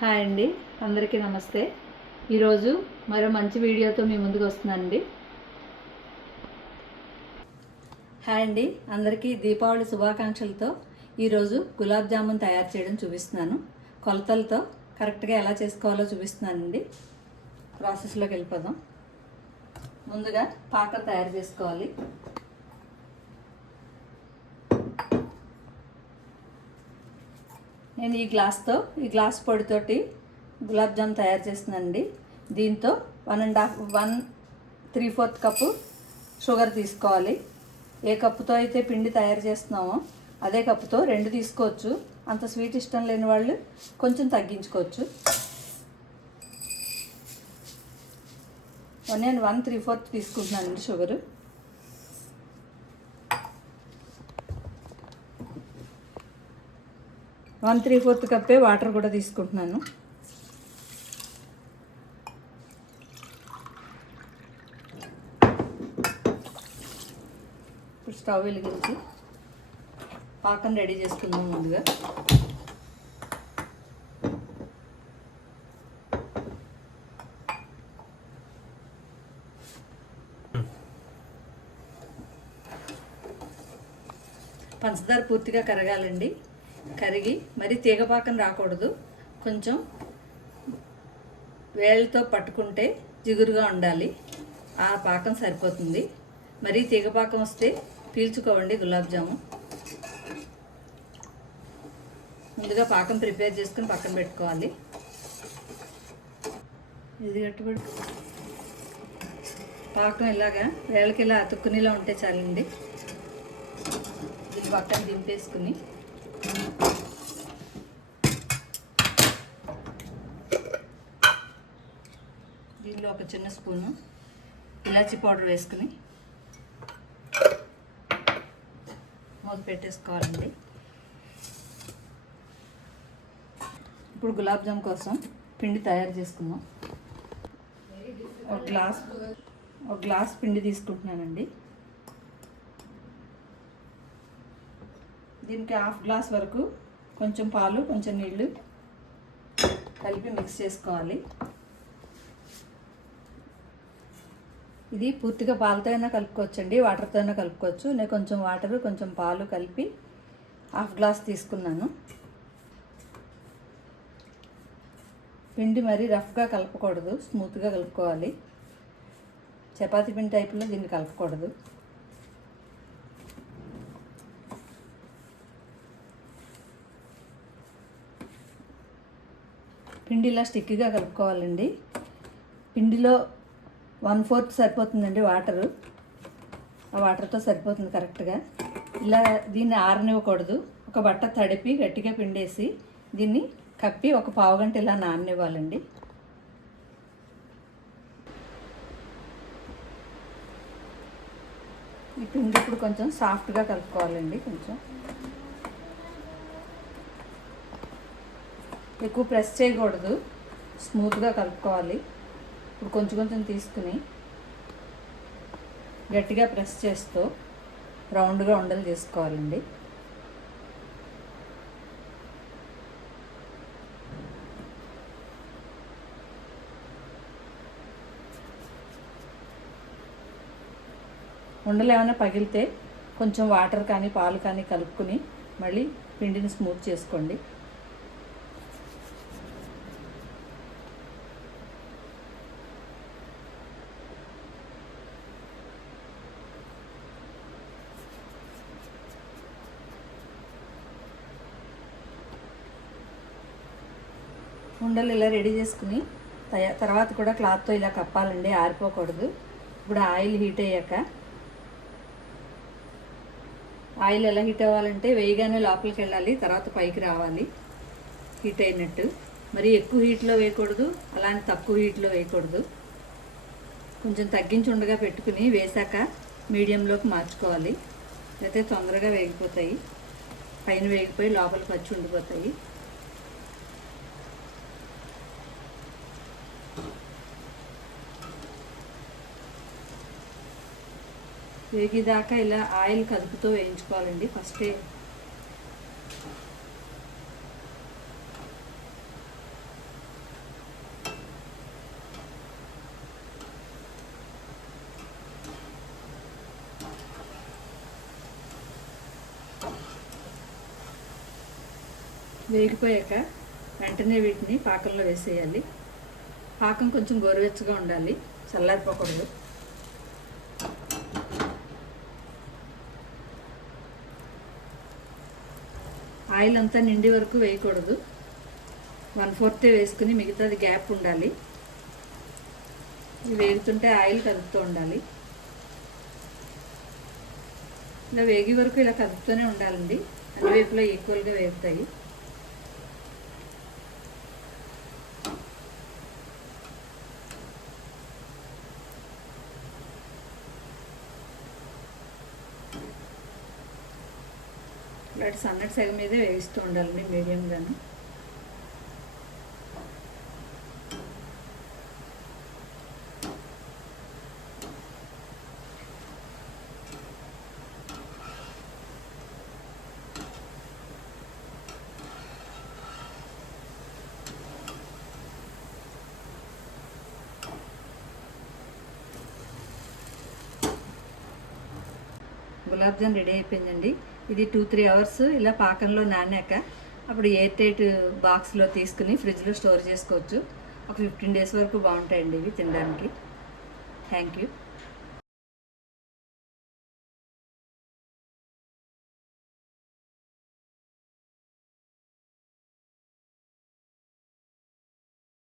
Hi అండి, అందరికీ నమస్తే. ఈరోజు మరో మంచి వీడియోతో మీ ముందుకు వస్తున్నానండి. హాయ్ అండి, అందరికీ దీపావళి శుభాకాంక్షలతో ఈరోజు గులాబ్ జామున్ తయారు చేయడం చూపిస్తున్నాను. కొలతలతో కరెక్ట్గా ఎలా చేసుకోవాలో చూపిస్తున్నానండి. ప్రాసెస్లోకి వెళ్ళిపోదాం. ముందుగా పాకం తయారు చేసుకోవాలి. నేను ఈ గ్లాస్ పొడితోటి గులాబ్ జామ్ తయారు చేస్తున్నానండి. దీంతో 1 కప్పు షుగర్ తీసుకోవాలి. ఏ కప్పుతో అయితే పిండి తయారు చేస్తున్నామో అదే కప్పుతో 2 తీసుకోవచ్చు. అంత స్వీట్ ఇష్టం లేని వాళ్ళు కొంచెం తగ్గించుకోవచ్చు. 1 తీసుకుంటున్నానండి షుగరు. వన్ 3/4 కప్పే వాటర్ కూడా తీసుకుంటున్నాను. ఇప్పుడు స్టవ్ వెలిగించి పాకం రెడీ చేసుకుందాం. ముందుగా పంచదార పూర్తిగా కరగాలండి. కరిగి మరి తీగపాకం రాకూడదు. కొంచెం వేళ్ళతో పట్టుకుంటే జిగురుగా ఉండాలి. ఆ పాకం సరిపోతుంది. మరి తీగపాకం వస్తే పీల్చుకోవండి గులాబ్ జాము. ముందుగా పాకం ప్రిపేర్ చేసుకుని పక్కన పెట్టుకోవాలి. ఇది కట్టుబడి పాకం ఇలాగా వేళ్ళకి ఇలా అతుక్కునిలా ఉంటే చాలండి. ఇది పక్కన దింపేసుకుని దీనిలో ఒక చిన్న స్పూను ఇలాచీ పౌడర్ వేసుకుని మూత పెట్టేసుకోవాలండి. ఇప్పుడు గులాబ్ జామ్ కోసం పిండి తయారు చేసుకుందాం. ఒక గ్లాస్ పిండి తీసుకుంటున్నానండి. దీనికి 1/2 గ్లాస్ వరకు కొంచెం పాలు కొంచెం నీళ్ళు కలిపి మిక్స్ చేసుకోవాలి. ఇది పూర్తిగా పాలతో అయినా కలుపుకోవచ్చండి, వాటర్తో అయినా కలుపుకోవచ్చు. నేను కొంచెం వాటరు కొంచెం పాలు కలిపి 1/2 గ్లాస్ తీసుకున్నాను. పిండి మరి రఫ్గా కలపకూడదు, స్మూత్గా కలుపుకోవాలి. చపాతీ పిండి టైపులో దీన్ని కలపకూడదు. పిండి ఇలా స్టిక్గా కలుపుకోవాలండి. పిండిలో 1/4 సరిపోతుందండి వాటరు. ఆ వాటర్తో సరిపోతుంది కరెక్ట్గా. ఇలా దీన్ని ఆరనివ్వకూడదు. ఒక బట్ట తడిపి గట్టిగా పిండేసి దీన్ని కప్పి ఒక పావుగంట ఇలా నాననివ్వాలండి. ఈ పిండి ఇప్పుడు కొంచెం సాఫ్ట్గా కలుపుకోవాలండి. కొంచెం ఎక్కువ ప్రెస్ చేయకూడదు, స్మూత్గా కలుపుకోవాలి. ఇప్పుడు కొంచెం కొంచెం తీసుకుని గట్టిగా ప్రెస్ చేస్తూ రౌండ్గా ఉండలు చేసుకోవాలండి. ఉండలు ఏమైనా పగిలితే కొంచెం వాటర్ కానీ పాలు కానీ కలుపుకుని మళ్ళీ పిండిని స్మూత్ చేసుకోండి. ఉండలు ఇలా రెడీ చేసుకుని తర్వాత కూడా క్లాత్తో ఇలా కప్పాలండి, ఆరిపోకూడదు. ఇప్పుడు ఆయిల్ హీట్ అయ్యాక ఆయిల్ ఎలా హీట్ అవ్వాలంటే వేయగానే లోపలికి వెళ్ళాలి, తర్వాత పైకి రావాలి హీట్ అయినట్టు. మరి ఎక్కువ హీట్లో వేయకూడదు, అలానే తక్కువ హీట్లో వేయకూడదు. కొంచెం తగ్గించి ఉండగా పెట్టుకుని వేసాక మీడియంలోకి మార్చుకోవాలి. అయితే తొందరగా వేగిపోతాయి, పైన వేగిపోయి లోపల పచ్చి ఉండిపోతాయి. వేగిదాకా ఇలా ఆయిల్ కదుపుతూ వేయించుకోవాలండి ఫస్టే. వేగిపోయాక వెంటనే వీటిని పాకంలో వేసేయాలి. పాకం కొంచెం గోరువెచ్చగా ఉండాలి, చల్లారిపోకూడదు. ఆయిల్ అంతా నిండి వరకు వేయకూడదు, 1/4 వేసుకుని మిగతాది గ్యాప్ ఉండాలి. ఇవి వేగుతుంటే ఆయిల్ కదుపుతూ ఉండాలి. ఇలా వేగే వరకు ఇలా కదుపుతూనే ఉండాలండి, అన్ని వైపులో ఈక్వల్గా వేగుతాయి. ఇలాంటి సన్నటి సగం మీదే వేయిస్తూ ఉండాలండి, మీడియంగాను. గులాబ్ జామ్ రెడీ అయిపోయిందండి. ఇది 2-3 అవర్స్ ఇలా పాకంలో నానాక అప్పుడు ఎయిర్ టైట్ బాక్స్లో తీసుకుని ఫ్రిడ్జ్లో స్టోర్ చేసుకోవచ్చు. ఒక 15 డేస్ వరకు బాగుంటాయండి ఇవి తినడానికి. Thank you.